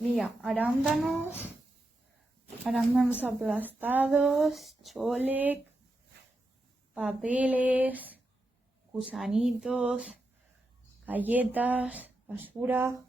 Mira, arándanos aplastados, cholec, papeles, gusanitos, galletas, basura.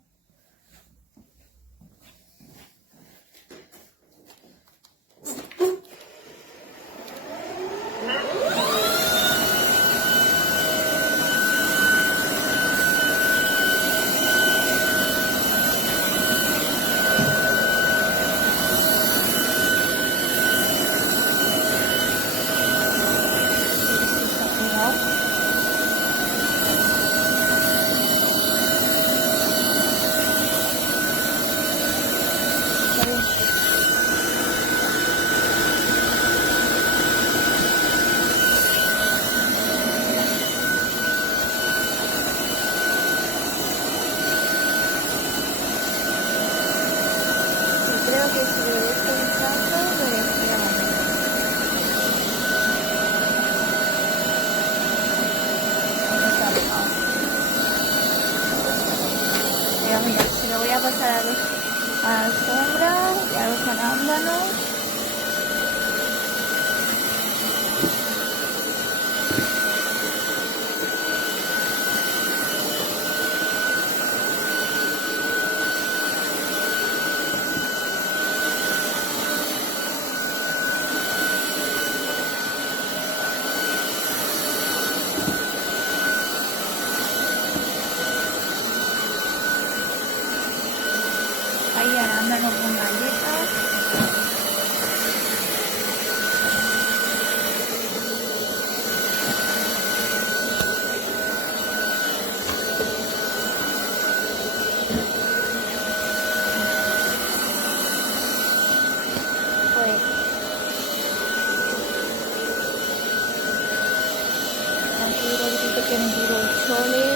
Creo que si lo dejo usando, lo dejaría más. Mira, se lo voy a pasar a la sombra y a los arándanos. Ahí arándanos con galletas. Pues aquí gordito que me tiró el chole.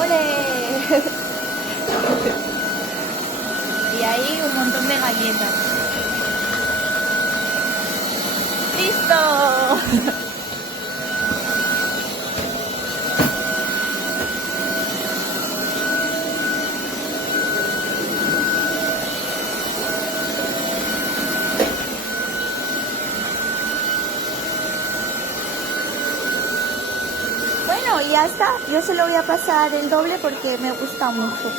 ¡Ole! Y ahí un montón de galletas. ¡Listo! Bueno, y ya está. Yo se lo voy a pasar el doble porque me gusta mucho.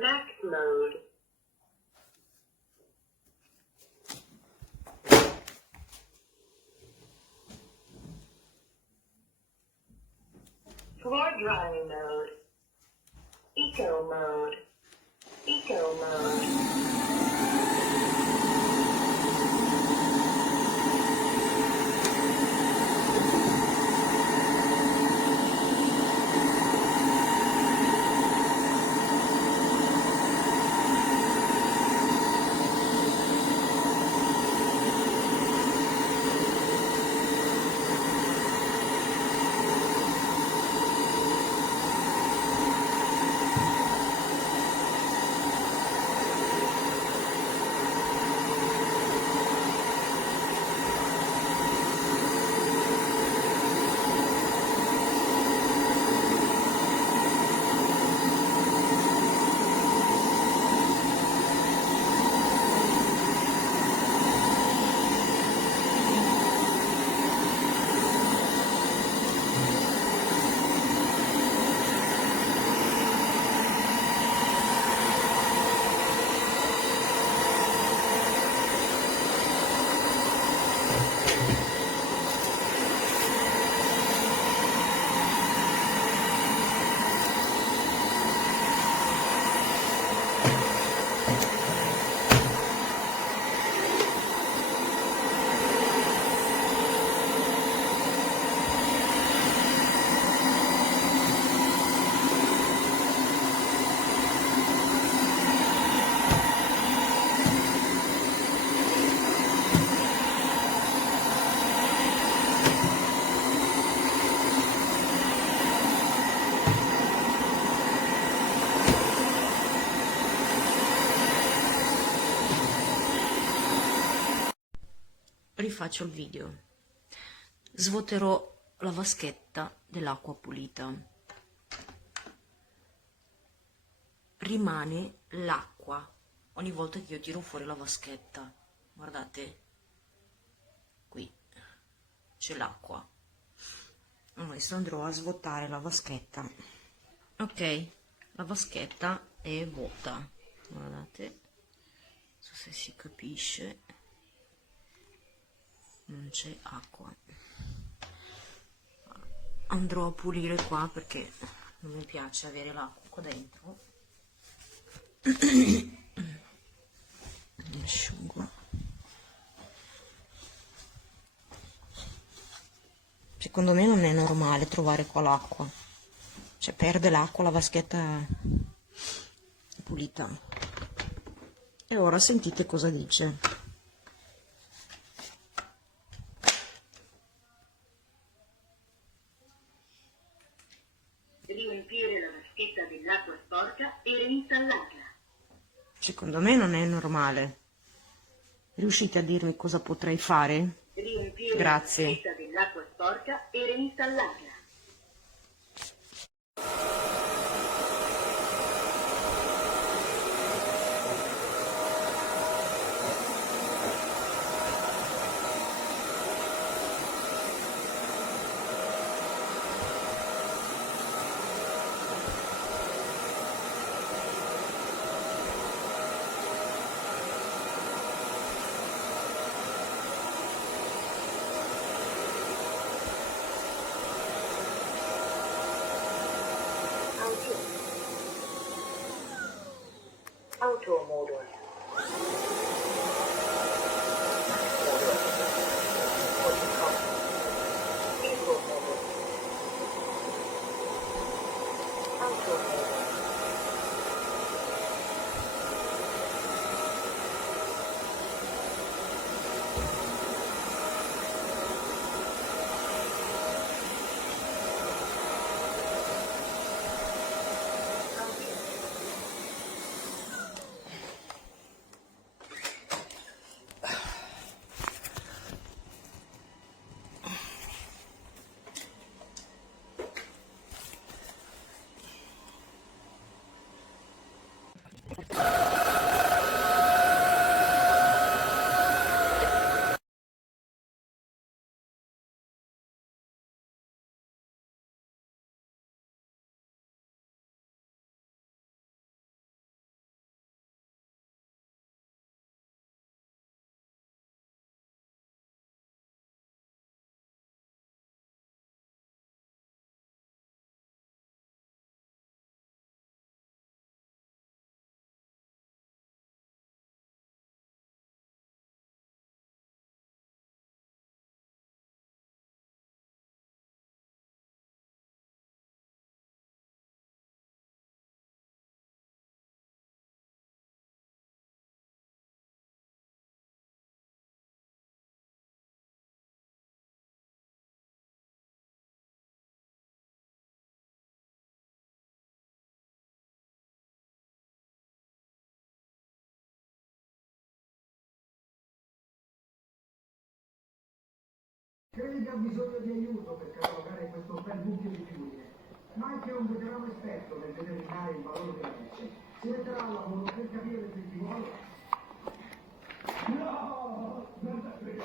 Max mode. Floor drying mode. Eco mode. Eco mode. Rifaccio il video. Svuoterò la vaschetta dell'acqua pulita. Rimane l'acqua ogni volta che io tiro fuori la vaschetta. Guardate, qui c'è l'acqua. Adesso andrò a svuotare la vaschetta. Ok, la vaschetta è vuota. Guardate, non so se si capisce. Non c'è acqua. Andrò a pulire qua perché non mi piace avere l'acqua qua dentro. Asciugo. Secondo me non è normale trovare qua l'acqua, cioè perde l'acqua la vaschetta pulita. E ora sentite cosa dice. Riempire la vaschetta dell'acqua sporca e reinstallarla. Secondo me non è normale. Riuscite a dirmi cosa potrei fare? Riempire Grazie. la vaschetta dell'acqua sporca e reinstallarla. Auto modus. Eco modus. Auto modus. Crede che ha bisogno di aiuto per catalogare questo bel mucchio di figurine, ma anche un veterano esperto nel determinare il valore della merce. Si metterà al lavoro per capire se ti vuole.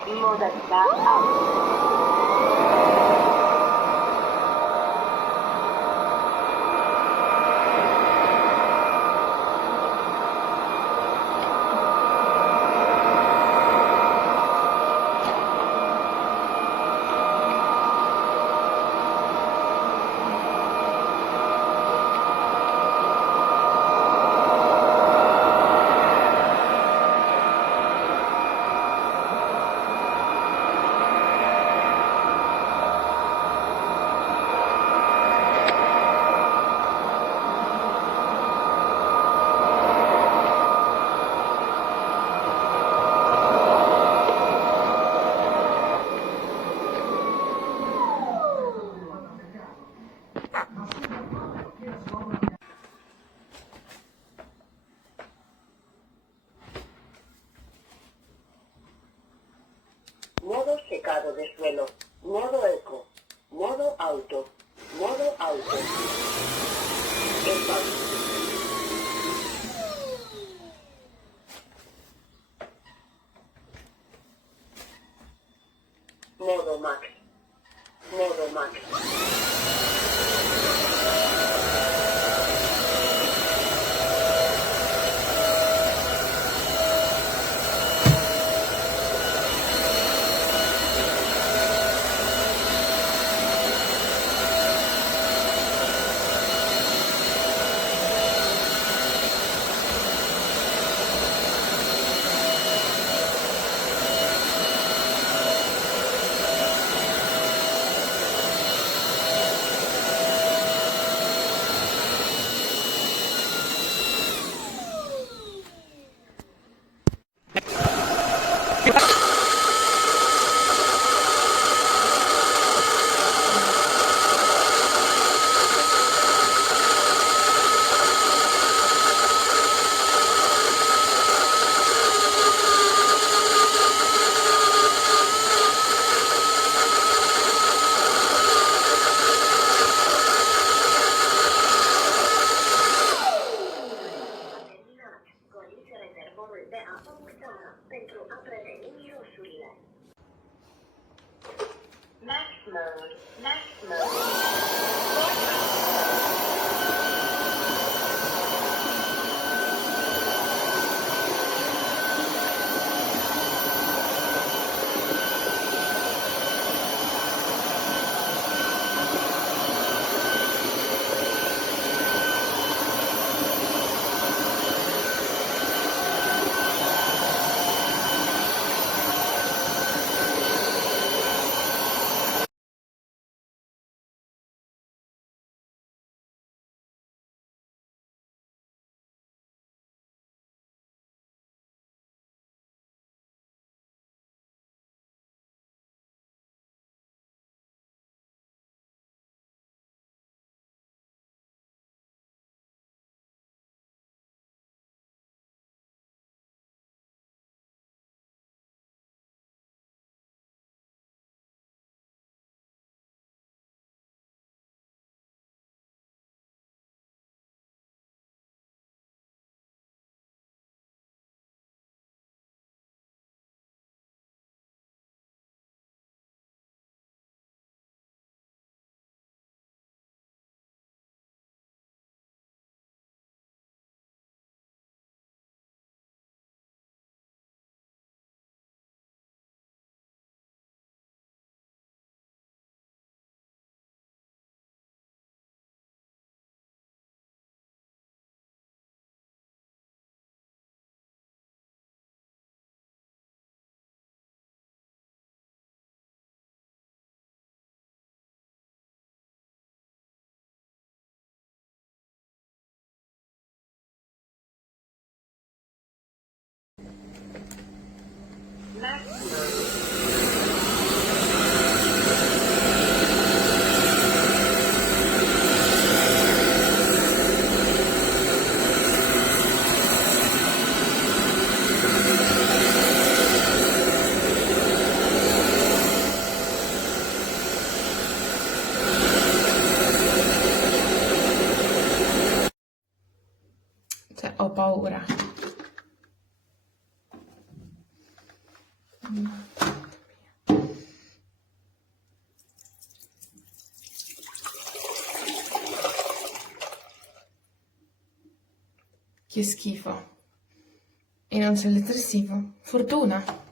Modalità auto. Modo secado de suelo. Modo eco. Modo auto. Modo auto. Espacio. Modo max. Modo max. Cioè, ho paura. Che schifo. E non c'è il detersivo. Fortuna.